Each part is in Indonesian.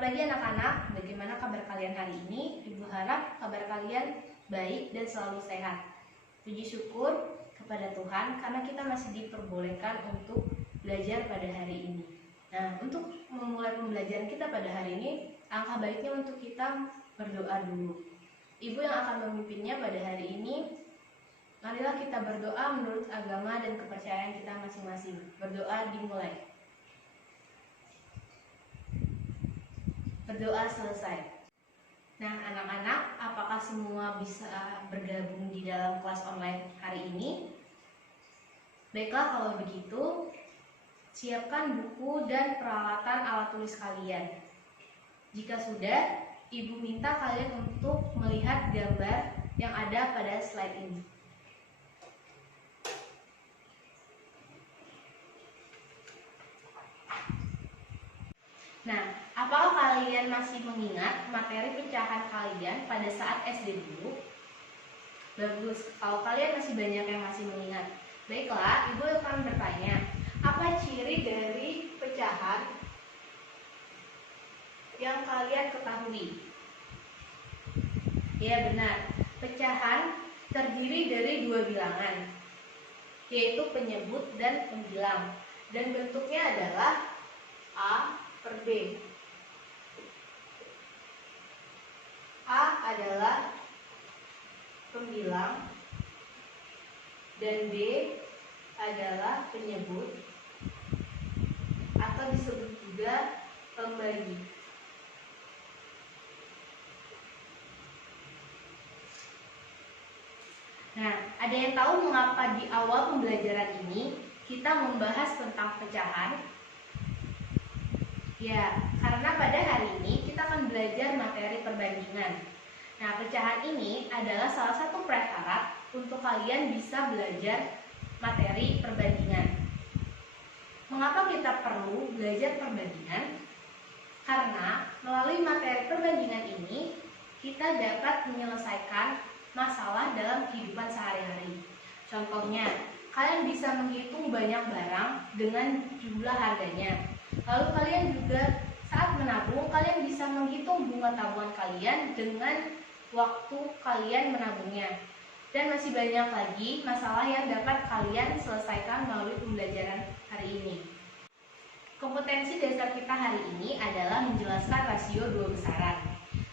Selamat pagi anak-anak, bagaimana kabar kalian hari ini? Ibu harap kabar kalian baik dan selalu sehat. Puji syukur kepada Tuhan karena kita masih diperbolehkan untuk belajar pada hari ini. Nah, untuk memulai pembelajaran kita pada hari ini, alangkah baiknya untuk kita berdoa dulu. Ibu yang akan memimpinnya pada hari ini, marilah kita berdoa menurut agama dan kepercayaan kita masing-masing. Berdoa dimulai. Berdoa selesai. Nah, anak-anak, apakah semua bisa bergabung di dalam kelas online hari ini? Baiklah, kalau begitu, siapkan buku dan peralatan alat tulis kalian. Jika sudah, Ibu minta kalian untuk melihat gambar yang ada pada slide ini. Nah, apakah kalian masih mengingat materi pecahan kalian pada saat SD dulu? Bagus, kalau kalian masih banyak yang masih mengingat. Baiklah, Ibu akan bertanya, apa ciri dari pecahan yang kalian ketahui? Ya benar, pecahan terdiri dari dua bilangan, yaitu penyebut dan pembilang. Dan bentuknya adalah A per B. A adalah pembilang dan B adalah penyebut atau disebut juga pembagi. Nah, ada yang tahu mengapa di awal pembelajaran ini kita membahas tentang pecahan? Ya, karena pada hari ini kita akan belajar materi perbandingan. Nah, pecahan ini adalah salah satu prasyarat untuk kalian bisa belajar materi perbandingan. Mengapa kita perlu belajar perbandingan? Karena melalui materi perbandingan ini, kita dapat menyelesaikan masalah dalam kehidupan sehari-hari. Contohnya, kalian bisa menghitung banyak barang dengan jumlah harganya. Lalu kalian juga saat menabung, kalian bisa menghitung bunga tabungan kalian dengan waktu kalian menabungnya. Dan masih banyak lagi masalah yang dapat kalian selesaikan melalui pembelajaran hari ini. Kompetensi dasar kita hari ini adalah menjelaskan rasio dua besaran.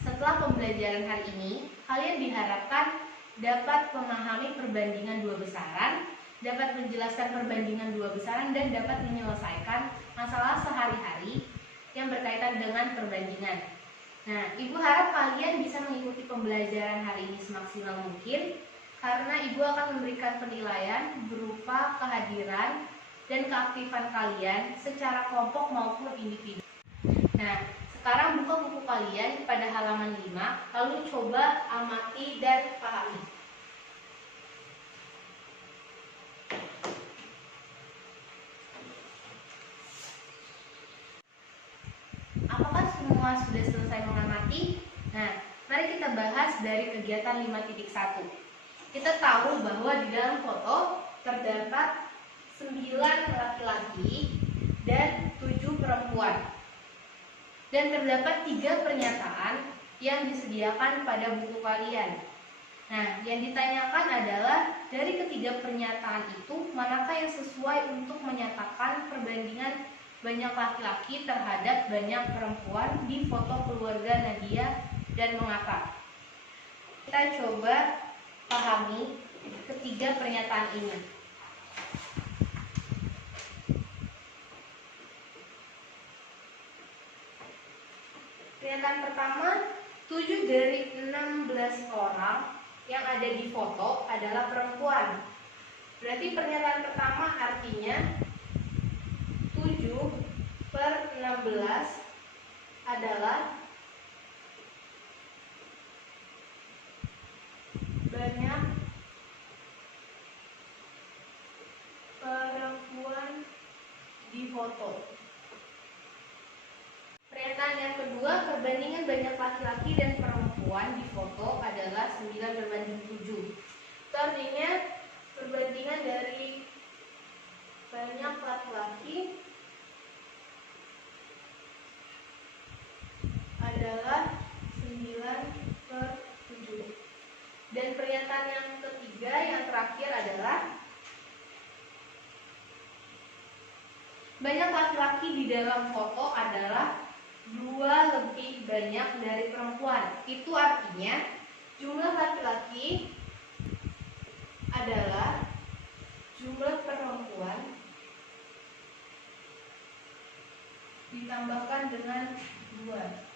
Setelah pembelajaran hari ini, kalian diharapkan dapat memahami perbandingan dua besaran, dapat menjelaskan perbandingan dua besaran, dan dapat menyelesaikan masalah sehari-hari yang berkaitan dengan perbandingan. Nah, Ibu harap kalian bisa mengikuti pembelajaran hari ini semaksimal mungkin, karena Ibu akan memberikan penilaian berupa kehadiran dan keaktifan kalian secara kelompok maupun individu. Nah, sekarang buka buku kalian pada halaman 5, lalu coba amati dan pahami. Apakah semua sudah selesai mengamati? Nah, mari kita bahas dari kegiatan 5.1. Kita tahu bahwa di dalam foto terdapat 9 laki-laki dan 7 perempuan. Dan terdapat 3 pernyataan yang disediakan pada buku kalian. Nah, yang ditanyakan adalah dari ketiga pernyataan itu, manakah yang sesuai untuk menyatakan perbandingan banyak laki-laki terhadap banyak perempuan di foto keluarga Nadia dan mengapa? Kita coba pahami ketiga pernyataan ini. Pernyataan pertama, 7 dari 16 orang yang ada di foto adalah perempuan. Berarti pernyataan pertama artinya 7 per 16 adalah banyak perempuan di foto. Pernyataan yang kedua, perbandingan banyak laki-laki dan perempuan di foto adalah 9:7. Itu artinya perbandingan dari banyak laki-laki Dan pernyataan yang ketiga, yang terakhir adalah banyak laki-laki di dalam foto adalah 2 lebih banyak dari perempuan. Itu artinya jumlah laki-laki adalah jumlah perempuan ditambahkan dengan 2.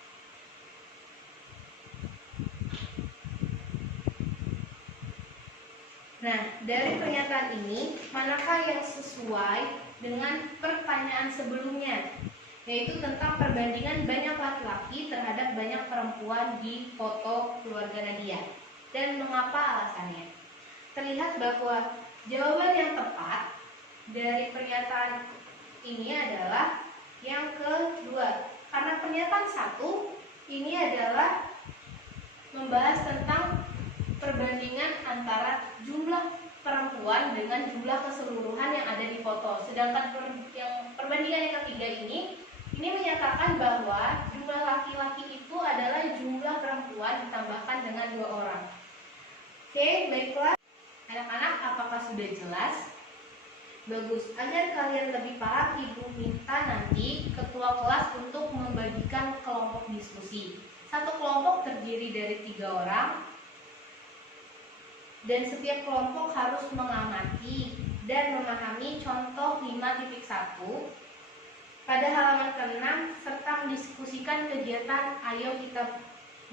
Nah, dari pernyataan ini, manakah yang sesuai dengan pertanyaan sebelumnya? Yaitu tentang perbandingan banyak laki-laki terhadap banyak perempuan di foto keluarga Nadia. Dan mengapa alasannya? Terlihat bahwa jawaban yang tepat dari pernyataan ini adalah yang kedua. Karena pernyataan 1 ini adalah membahas tentang perbandingan antara jumlah perempuan dengan jumlah keseluruhan yang ada di foto. Sedangkan perbandingan yang ketiga ini menyatakan bahwa jumlah laki-laki itu adalah jumlah perempuan ditambahkan dengan 2 orang. Oke, baiklah. Anak-anak, apakah sudah jelas? Bagus. Agar kalian lebih paham, Ibu minta nanti ketua kelas untuk membagikan kelompok diskusi. Satu kelompok terdiri dari 3 orang. Dan setiap kelompok harus mengamati dan memahami contoh 5.1 pada halaman ke-6 serta mendiskusikan kegiatan Ayo Kita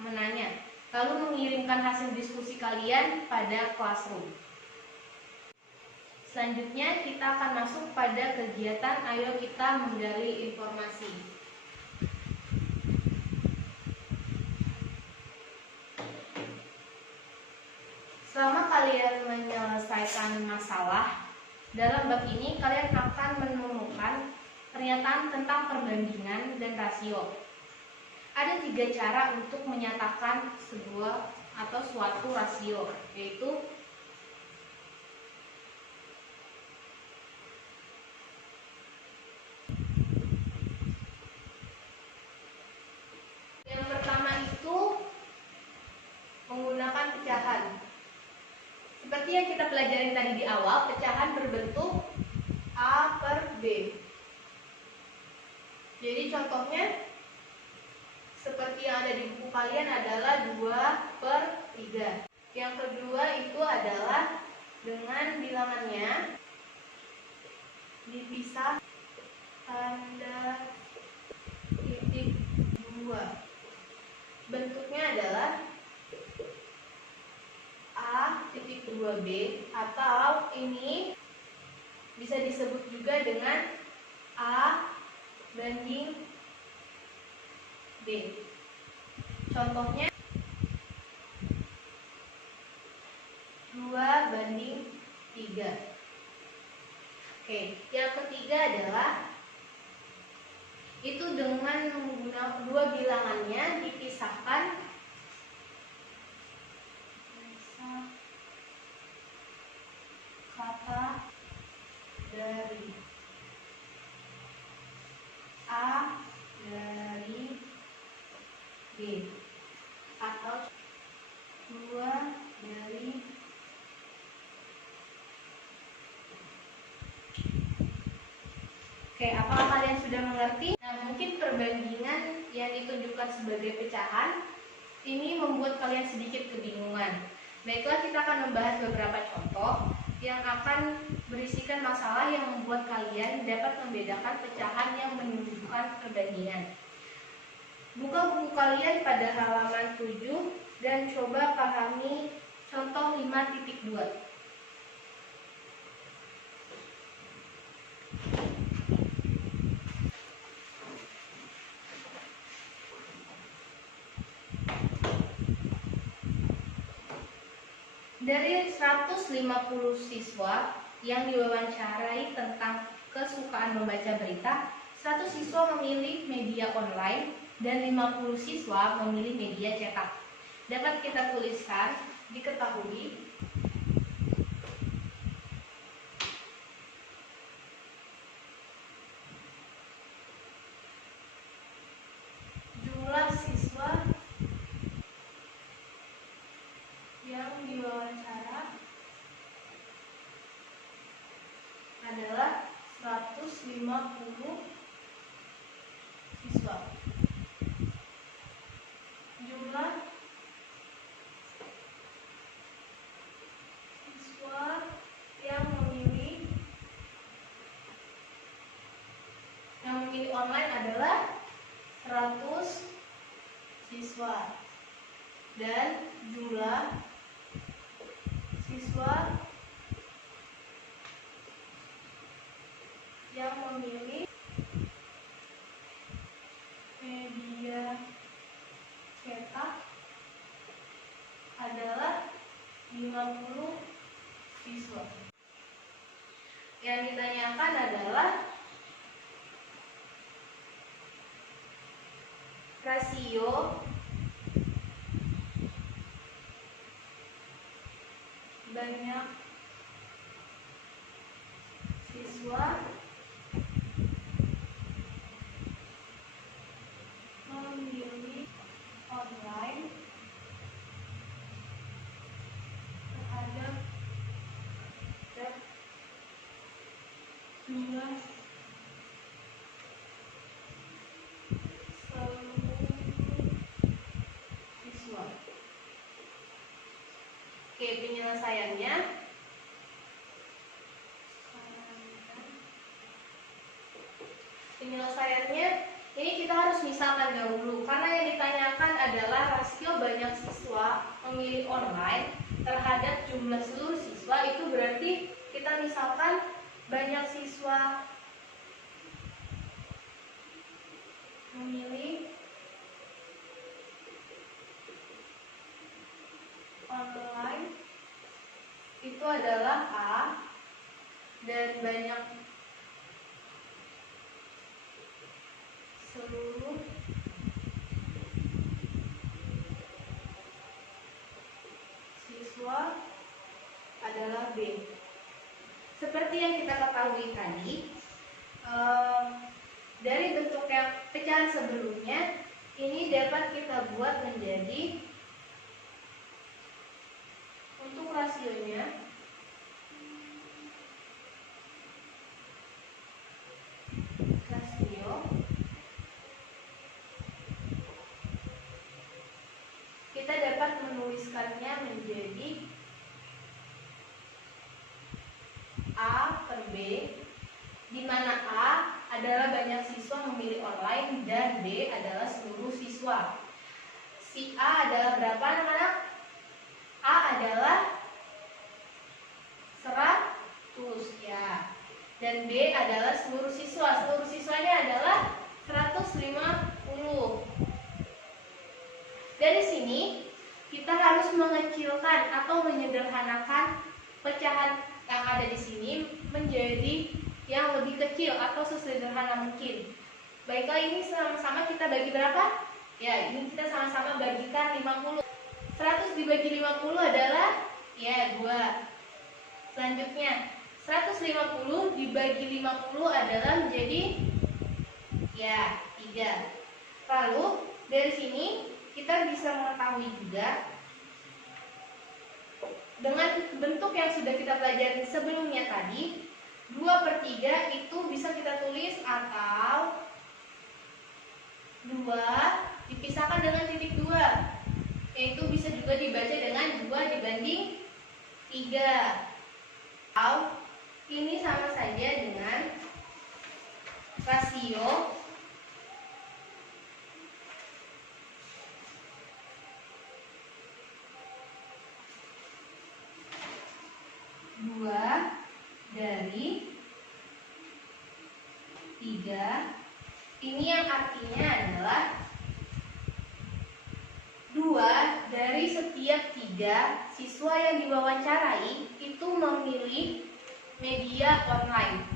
Menanya, lalu mengirimkan hasil diskusi kalian pada classroom. Selanjutnya kita akan masuk pada kegiatan Ayo Kita Menggali Informasi. Selama kalian menyelesaikan masalah dalam bab ini, kalian akan menemukan pernyataan tentang perbandingan dan rasio. Ada 3 cara untuk menyatakan sebuah atau suatu rasio, yaitu yang pertama itu menggunakan pecahan. Seperti yang kita pelajari tadi di awal, pecahan berbentuk A per B. Jadi contohnya seperti yang ada di buku kalian adalah 2 per 3. Yang kedua itu adalah dengan bilangannya dipisah tanda titik 2. Bentuknya adalah A titik 2B, atau ini bisa disebut juga dengan A banding B. Contohnya 2 banding 3. Oke, yang ketiga adalah itu dengan menggunakan 2 bilangannya dipisahkan kata dari A dari B, atau 2 dari Oke, apakah kalian sudah mengerti? Nah, mungkin perbandingan yang ditunjukkan sebagai pecahan ini membuat kalian sedikit kebingungan. Baiklah, kita akan membahas beberapa contoh yang akan berisikan masalah yang membuat kalian dapat membedakan pecahan yang menunjukkan perbandingan. Buka buku kalian pada halaman 7 dan coba pahami contoh 5.2. Dari 150 siswa yang diwawancarai tentang kesukaan membaca berita, 100 siswa memilih media online dan 50 siswa memilih media cetak. Dapat kita tuliskan, diketahui jumlah siswa yang siswa. Jumlah siswa yang memilih online adalah 100 siswa, dan jumlah siswa yang memilih media cetak adalah 50 siswa. Yang ditanyakan adalah rasio banyak siswa memilih online terhadap jumlah seluruh siswa. Oke, penyelesaiannya ini kita harus misalkan dahulu, karena yang ditanyakan adalah rasio banyak siswa memilih online terhadap jumlah seluruh siswa. Itu berarti kita misalkan banyak siswa memilih online itu adalah A, dan banyak seluruh siswa adalah B. Seperti yang kita ketahui tadi, dari bentuk yang pecahan sebelumnya, ini dapat kita buat menjadi, untuk rasionya kita dapat menuliskannya menjadi A per B, di mana A adalah banyak siswa memilih online dan B adalah seluruh siswa. Si A adalah berapa anak-anak? A adalah 100 ya. Dan B adalah seluruh siswa. Seluruh siswanya adalah 150. Dari sini kita harus mengecilkan atau menyederhanakan pecahan yang ada di sini menjadi yang lebih kecil atau sesederhana mungkin. Baiklah, ini sama-sama kita bagi berapa? Ya, ini kita sama-sama bagikan 50. 100 dibagi 50 adalah ya 2. Selanjutnya 150 dibagi 50 adalah menjadi ya 3. Lalu dari sini kita bisa mengetahui juga dengan bentuk yang sudah kita pelajari sebelumnya tadi, 2/3 itu bisa kita tulis atau 2 dipisahkan dengan titik 2, yaitu bisa juga dibaca dengan 2 dibanding 3. Atau ini sama saja dengan rasio dari 3. Ini yang artinya adalah 2 dari setiap 3 siswa yang diwawancarai itu memilih media online.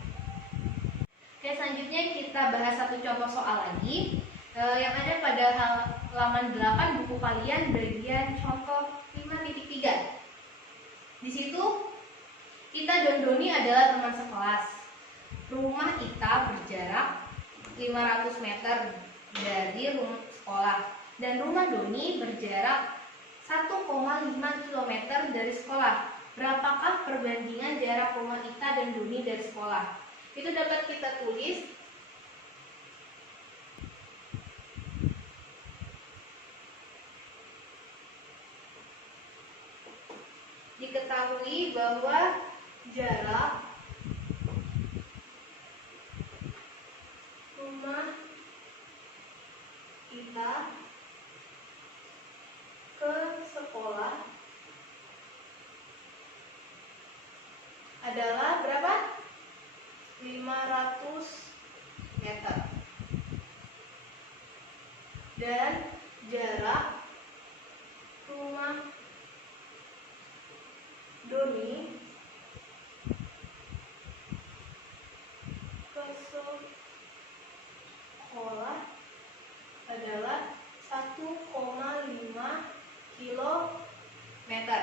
Oke, selanjutnya kita bahas satu contoh soal lagi yang ada pada halaman 8 buku kalian bagian contoh 5.3. Di situ kita dan Doni adalah teman sekelas. Rumah kita berjarak 500 meter dari rumah sekolah, dan rumah Doni berjarak 1,5 km dari sekolah. Berapakah perbandingan jarak rumah Ita dan Doni dari sekolah? Itu dapat kita tulis diketahui bahwa jarak rumah kita ke sekolah adalah berapa? 500 meter. Dan jarak rumah Doni ke sekolah adalah 1,5 kilometer.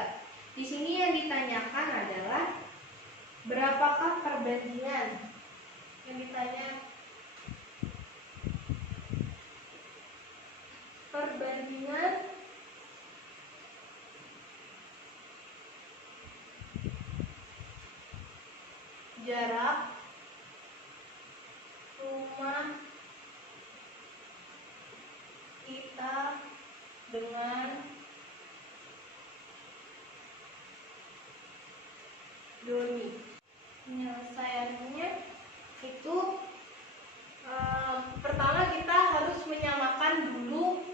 Di sini yang ditanyakan adalah berapakah perbandingan? Yang ditanya perbandingan jarak rumah kita dengan Doni. Penyelesaiannya itu pertama kita harus menyamakan dulu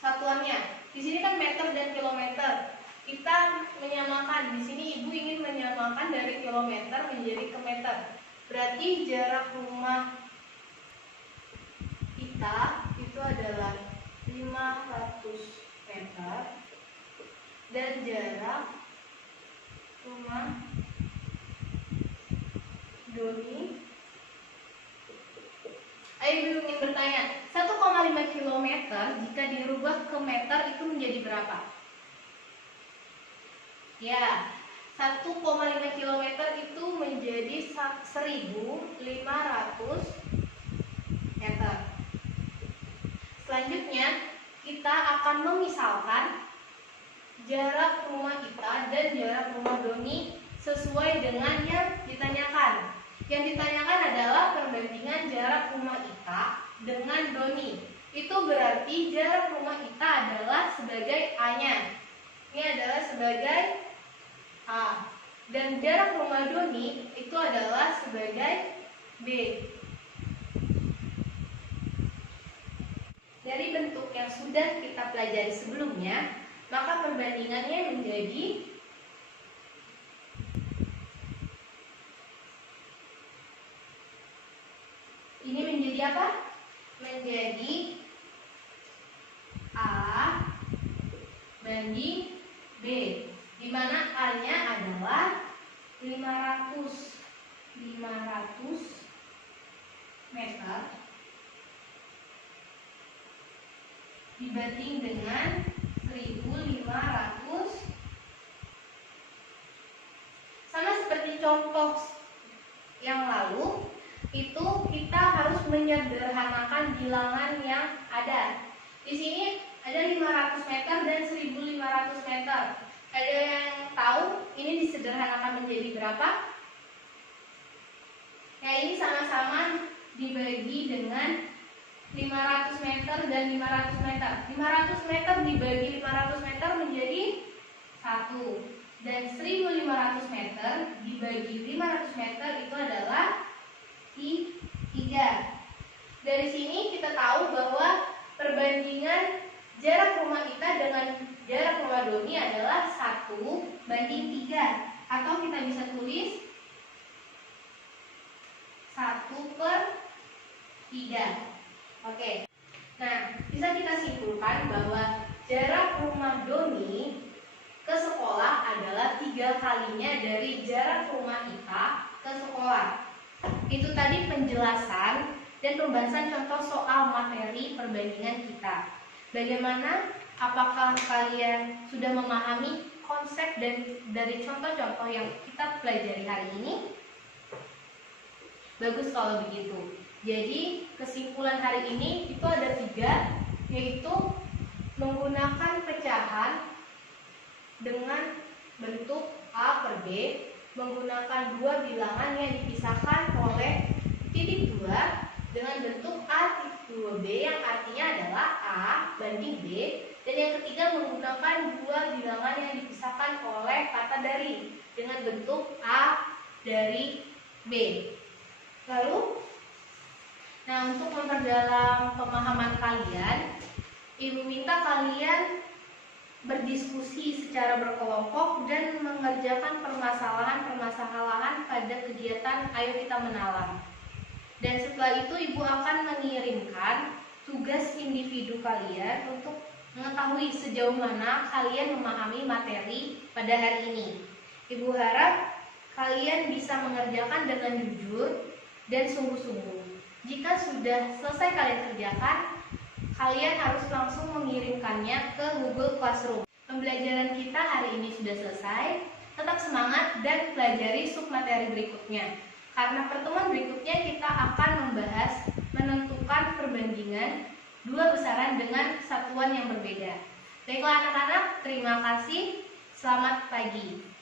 satuannya. Di sini kan meter dan kilometer. Kita menyamakan. Di sini ibu ingin menyamakan dari kilometer menjadi ke meter. Berarti jarak rumah kita itu adalah 500 meter dan jarak rumah Doni. Ibu ingin bertanya, 1,5 km jika dirubah ke meter itu menjadi berapa? Ya, 1,5 km itu menjadi 1.500 meter. Selanjutnya, kita akan memisalkan jarak rumah kita dan jarak rumah Doni sesuai dengan yang ditanyakan. Yang ditanyakan adalah perbandingan jarak rumah Ita dengan Doni. Itu berarti jarak rumah Ita adalah sebagai A-nya. Ini adalah sebagai A. Dan jarak rumah Doni itu adalah sebagai B. Dari bentuk yang sudah kita pelajari sebelumnya, maka perbandingannya menjadi ini menjadi apa? Menjadi A banding B, di mana A-nya adalah 500 meter dibanding dengan 1.500. Sama seperti contoh yang lalu, itu kita harus menyederhanakan bilangan yang ada. Di sini ada 500 meter dan 1.500 meter. Ada yang tahu ini disederhanakan menjadi berapa? Ya, ini sama-sama dibagi dengan 500 meter dan 500 meter. 500 meter dibagi 500 meter menjadi 1. Dan 1.500 meter dibagi 500 meter itu adalah 3. Dari sini kita tahu bahwa perbandingan jarak rumah kita dengan jarak rumah Doni adalah 1:3. Atau kita bisa tulis 1/3. Oke. Nah, bisa kita simpulkan bahwa jarak rumah Doni ke sekolah adalah 3 kalinya dari jarak rumah kita ke sekolah. Itu tadi penjelasan dan pembahasan contoh soal materi perbandingan kita. Bagaimana? Apakah kalian sudah memahami konsep dan dari contoh-contoh yang kita pelajari hari ini? Bagus kalau begitu. Jadi kesimpulan hari ini itu ada 3, yaitu menggunakan pecahan dengan bentuk A per B, menggunakan dua bilangan yang dipisahkan oleh titik 2 dengan bentuk A titik 2B yang artinya adalah A banding B, dan yang ketiga menggunakan dua bilangan yang dipisahkan oleh kata dari dengan bentuk A dari B. Lalu, untuk memperdalam pemahaman kalian, Ibu minta kalian berdiskusi secara berkelompok dan mengerjakan permasalahan-permasalahan pada kegiatan Ayo Kita Menalar. Dan setelah itu Ibu akan mengirimkan tugas individu kalian untuk mengetahui sejauh mana kalian memahami materi pada hari ini. Ibu harap kalian bisa mengerjakan dengan jujur dan sungguh-sungguh. Jika sudah selesai kalian kerjakan, kalian harus langsung mengirimkannya ke Google Classroom. Pembelajaran kita hari ini sudah selesai. Tetap semangat dan pelajari submateri berikutnya. Karena pertemuan berikutnya kita akan membahas menentukan perbandingan dua besaran dengan satuan yang berbeda. Baiklah anak-anak, terima kasih. Selamat pagi.